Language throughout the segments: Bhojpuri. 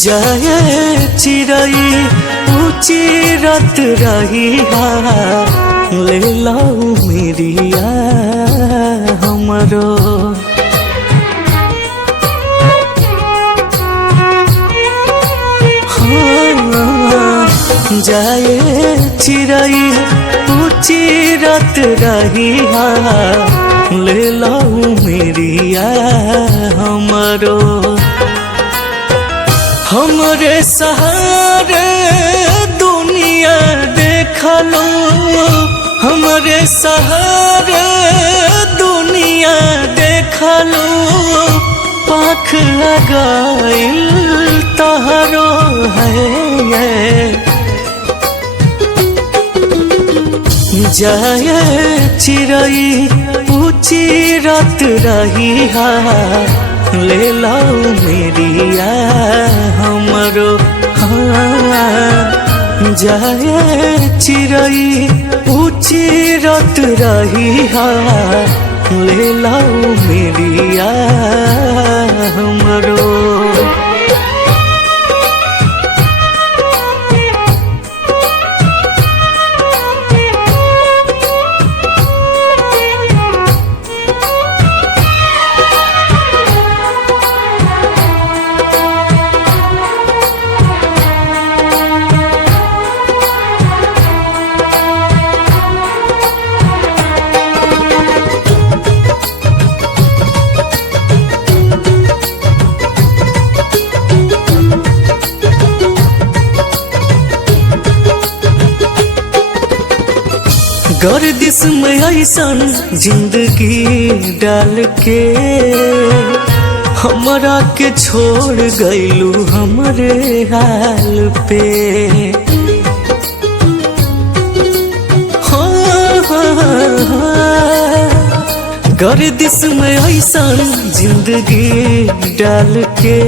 जाए चिड़ई ऊंची रत रही ले लाऊ मेरिया हमरो। जाए चिड़ई ऊंची रत रही ले लाऊ मेरिया हमरो। हमरे सहारे दुनिया देखलो, हमरे सहारे दुनिया देखलो, पाख लगाइल तहरो है। जाए चिड़ई ऊंची रत रही ले लाऊ मेरिया हमरो। जाए चिड़ई ऊंची रत रही ले लाऊ मेरिया हमरो। गर्दिश में ऐसन जिंदगी डाल के हमरा के छोड़ गइलू हमरे हाल पे। गर्दिश में ऐसन जिंदगी डाल के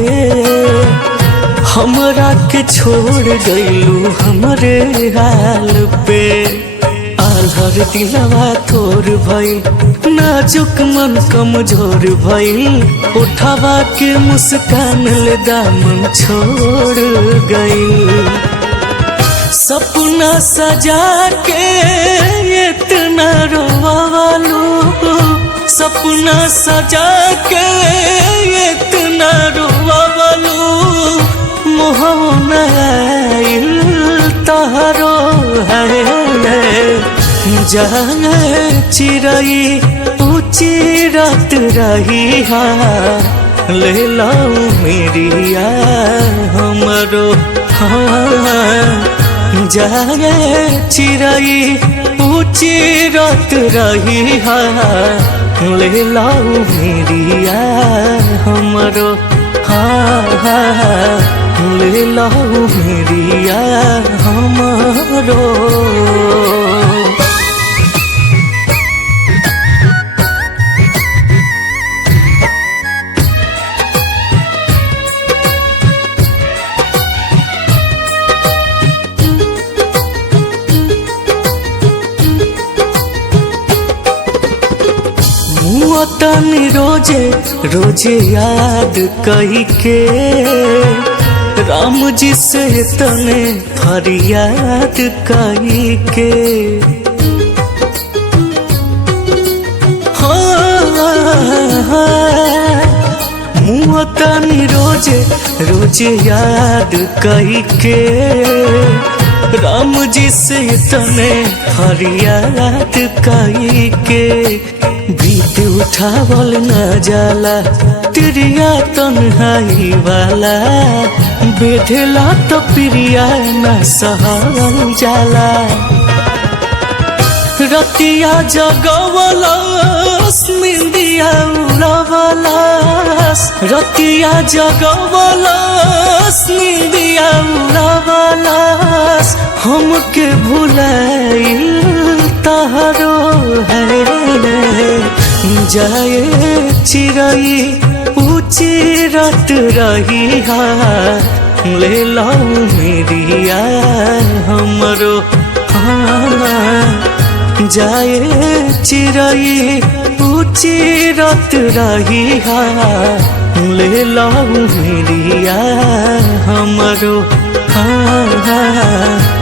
हमरा के छोड़ गइलू हमरे हाल पे। आल्हर दिलवा थोर भइल, नाजुक मन कमजोर भइल, उठावा के मुस्कान ले दामन छोड़ गइल। सपना सजा के इतना रोवालू, सपना सजा के इतना रोवालू, मोहना आइल तहरो है। जाए चिड़ई ऊंची रत रही ले लाऊ मेरिया हमरो। जाए चिड़ई ऊंची रत रही ले लाऊ मेरिया हमरो। ले लाऊ मेरिया हमरो। तनी रोजे रोजे याद कही के राम जी से तने फरियाद कही के। मुँह तनी रोजे रोजे याद कही के राम जी से तने फरियाद कही के। बीत उठावल न जाला तिरिया तन्हाई वाला, बेधेला तो प्रिया न सहल जाला। रतिया जगवलस निंदिया उड़वलस, रतिया जगवलस निंदिया उड़वलस, हमके भुलाइल तहरो है। जाए चिड़ई ऊंची रत रही ले लाऊ मेरिया हमरो। जाए चिड़ई चीरत रही ले लऊ मेरिया हमरो हाँ हाँ